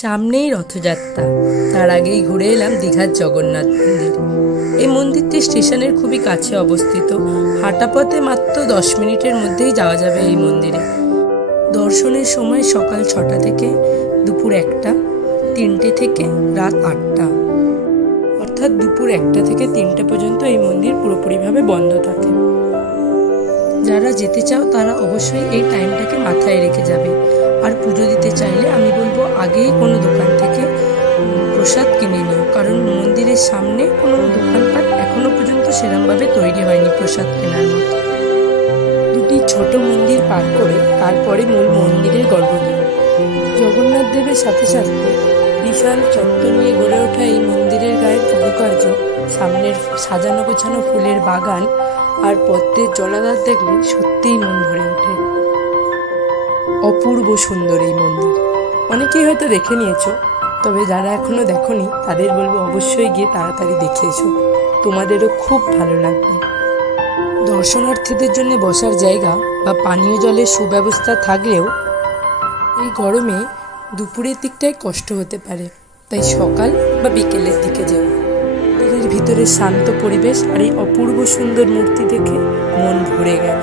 সামনেই রথযাত্রা, তার আগেই ঘুরে এলাম দীঘার জগন্নাথ মন্দির। এই মন্দিরটি স্টেশনের খুবই কাছে অবস্থিত। হাঁটা পথে মাত্র 10 মিনিটের মধ্যেই যাওয়া যাবে এই মন্দিরে। দর্শনের সময় সকাল 6টা থেকে দুপুর 1টা, 3টে থেকে রাত 8টা, অর্থাৎ দুপুর 1টা থেকে 3টে পর্যন্ত এই মন্দির পুরোপুরিভাবে বন্ধ থাকে। যারা যেতে চাও তারা অবশ্যই এই টাইমটাকে মাথায় রেখে যাবে। আর পুজো দিতে চাইলে আমি বলবো আগেই কোনো দোকান থেকে প্রসাদ কিনে নিও, কারণ মন্দিরের সামনে কোনো দোকানপাট এখনো পর্যন্ত সেরকমভাবে তৈরি হয়নি প্রসাদ কেনার মতো। দুটি ছোট মন্দির পার করে তারপরে মূল মন্দিরের গর্ভগৃহ। জগন্নাথ দেবের সাথে সাথে বিশাল চত্বর নিয়ে গড়ে ওঠা এই মন্দিরের গায়ে কারুকার্য, সামনের সাজানো গোছানো ফুলের বাগান আর পদ্মের জলাধার দেখলে সত্যিই মন ভরে ওঠে। অপূর্ব সুন্দর এই মন্দির। অনেকেই হয়তো দেখে নিয়েছো, তবে যারা এখনো দেখোনি তাদের বলবো অবশ্যই গিয়ে তাড়াতাড়ি দেখে এসো, তোমাদেরও খুব ভালো লাগবে। দর্শনার্থীদের জন্য বসার জায়গা বা পানীয় জলের সুব্যবস্থা থাকলেও এই গরমে দুপুরের দিকটায় কষ্ট হতে পারে, তাই সকাল বা বিকেলের দিকে যাও। মন্দিরের ভিতরে শান্ত পরিবেশ আর এই অপূর্ব সুন্দর মূর্তি দেখে মন ভরে গেল।